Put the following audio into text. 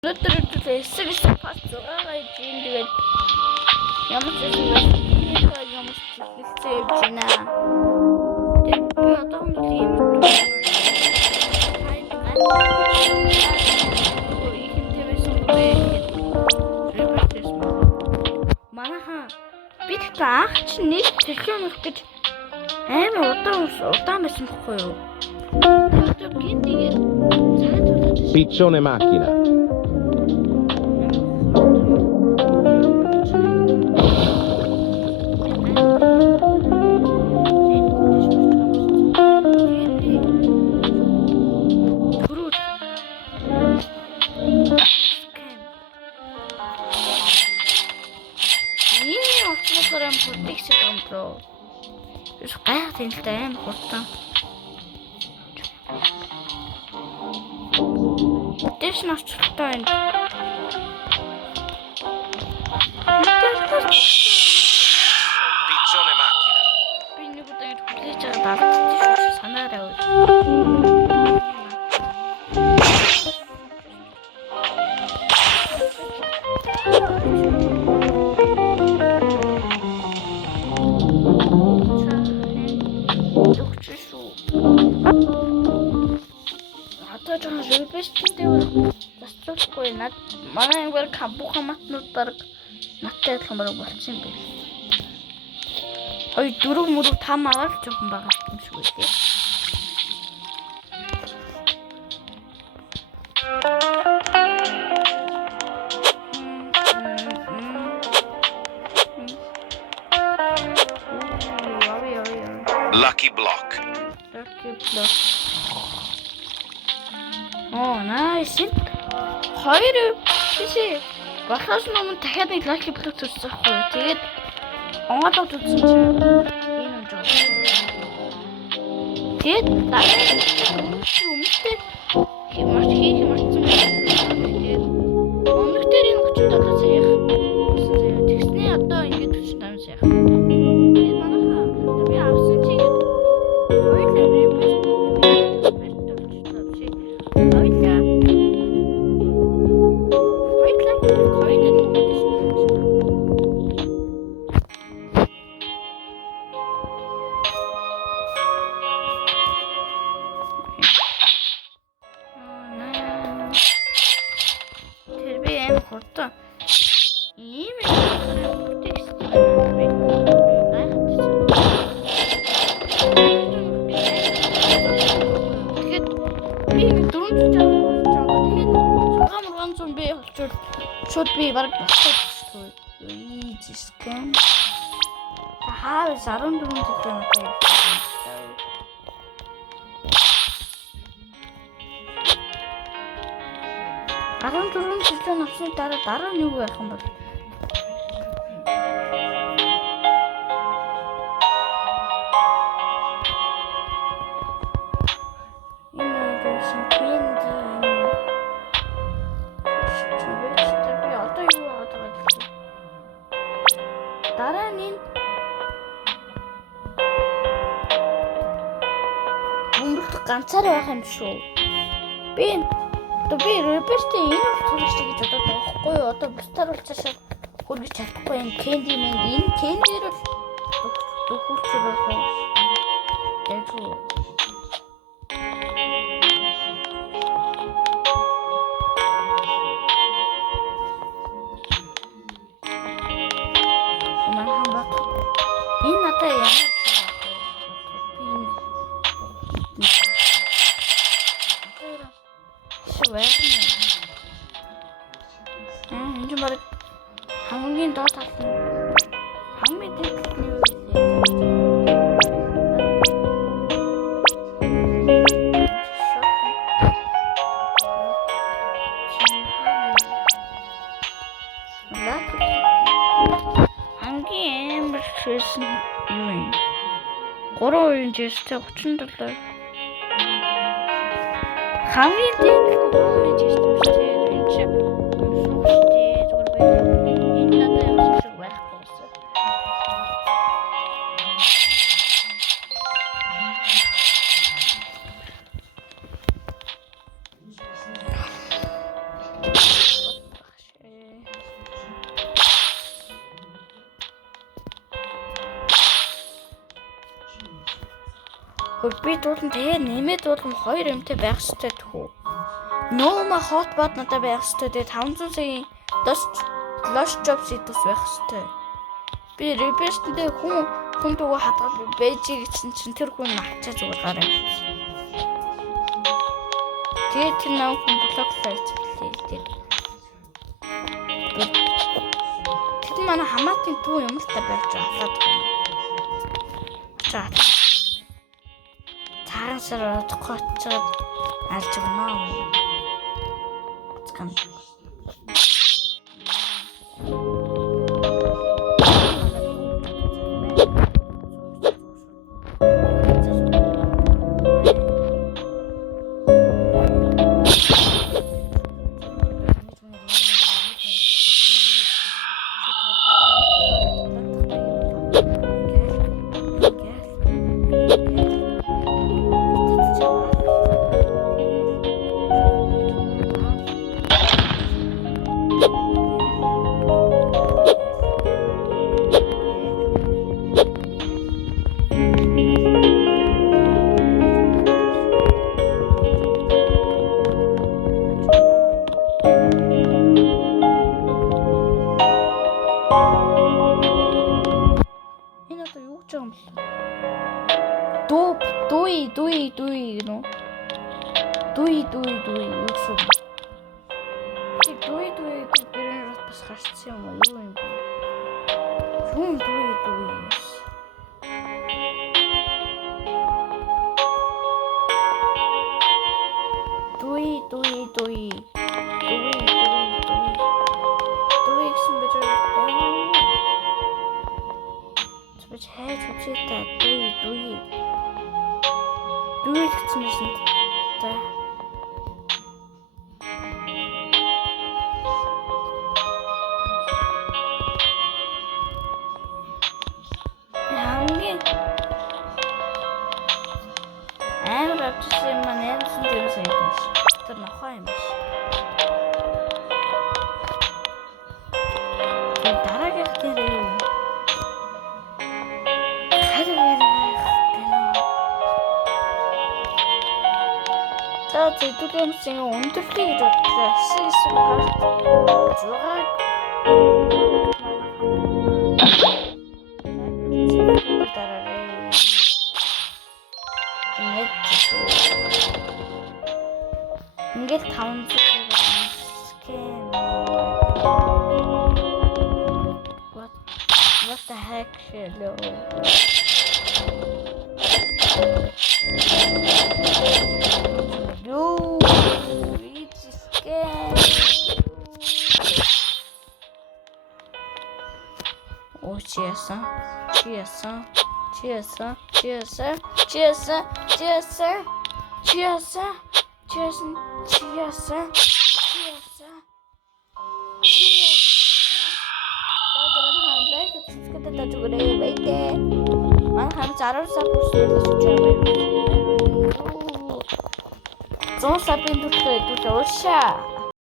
Өнөөдөр эсрэг паст зураагаа хийж ийн тэгээд ямар ч юм ямар ч хэлцээ явж байна. Тэгээд би одоо юм ийм манайха бид таах чи нэг телефон өгөх гэж амар удаан байсан байхгүй юу? Тэгээд гинтэйгээ Piccione macchina. Гайхал тэнэлтэй аим хурдан. Дэвш норчлолтой байна. Piccione macchina. Би нэг удаа хүлээж байгаа дардчих санаарай үү. Засчихгүй над манай ангиар бүх хамаатнууд баг надтай адилхан баг болчихсон юм байна. Ой 4 мөрөв 5 аваад жоохон байгаа юм шиг үлээ. Lucky block. Oh, nice. Хоёр бишээ. Болохоос өмнө дахиад нэг lucky block төрсөн байхгүй юу? Тэгээд онгоолгод үзсэн чинь энэ юм жоо. Тэгээд дараа өмнөдөө хэмарч марцсан байсан. Тэгээд өмнөдөр энэ 37 сая. Тэгснээ одоо ингээд 45 сая. Тэгээд манайха би авсан чинь хоёулаа репест шууд би баг басчихсан. Easy scan. Хаа 14 жилийн удаа. 14 жилийн авсны дараа нь юу байх юм бол? Дараа нь өмөрөх ганцаараа байх юм шүү. Би репестээ энэ төрөж гэж бодоод байгаа байхгүй юу? Одоо бусдаар бол цаашаа хөргөж чадахгүй юм. Кэнди мэнд энэ кэндээр бол дөхүүлч байх юм. Тэгвэл энэ надад ямар энэ баг хамгийн доод талд нь хамгийн дэд нь юу хамгийн амар ширсэн юу юм 3% жиштэй 37 хамгийн дэд нь 3% жиштэй юм шүү дээ. Энэ чинь шүүхтэй зүгээр байх. Энэ надад ямар шиг байхгүй байсан. Хөөе би дуулан тэгээ нэмээд дуулан 2 эмтэй байх ёстой тхүү. Нөөма хотбот надад байх ёстой. Тэгээ 500 сая Lost Jobs идус байх ёстой. Би репестэндээ хүн дүүгээ хадгалж бэжиг гэсэн чинь тэр хүн авчаа зүгээр гараа авчихсан. Тэгээд тэр нав хүн блоклаа хийлээ. Тэд манай хамаатан дүү юм л та барьж аваад байна. За. Цаасаар одохгоцоод алж өгнө. Цган. Зэдүүлэмсэн өндөрлөе гэж бодлоо. Хэсэг гарт. Зураг. Ингээд 500 What the heck, hello. It's scary. Oh, cheers. Зон сабын төлөө өдөө уушаа.